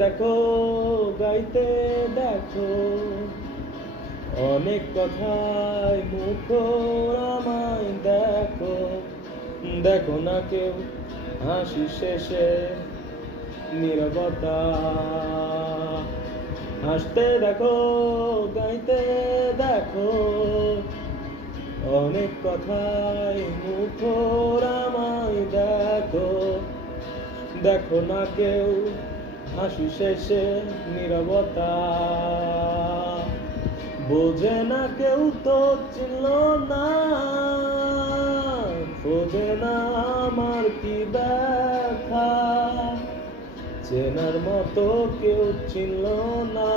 দেখো গাইতে দেখো অনেক কথায় মুখর আমায় দেখো, দেখো না কেউ হাসি শেষে নীরবতা। হাসতে দেখো গাইতে দেখো অনেক কথায় মুখর আমায় দেখো, দেখো না কেউ হাসি শেষে নীরবতা। বোঝে না কেউ তো চিনল না, বোঝে না আমার কি ব্যথা, চেনার মতো কেউ চিনল না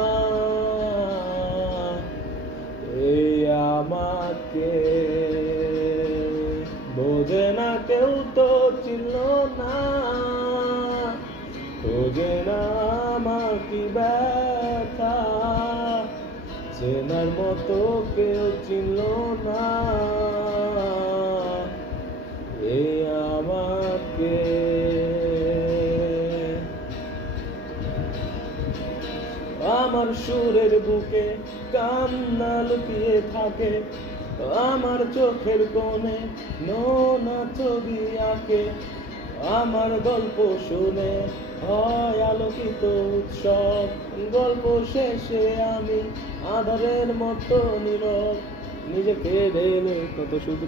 এই আমাকে। বোঝে না কেউ তো চিনল না, বোঝে না আমার কি ব্যথা, চেনার মতো কেউ চিনল না এই আমাকে। আমার সুরের বুকে কান্না লুকিয়ে থাকে, আমার চোখের কোণে নোনা ছবি আঁকে, আমার গল্প শুনে হয় আলোকিত উৎসব, গল্প শেষে আমি আধারের মতো নীরব, নিজেকে ঢেলে কত সুখ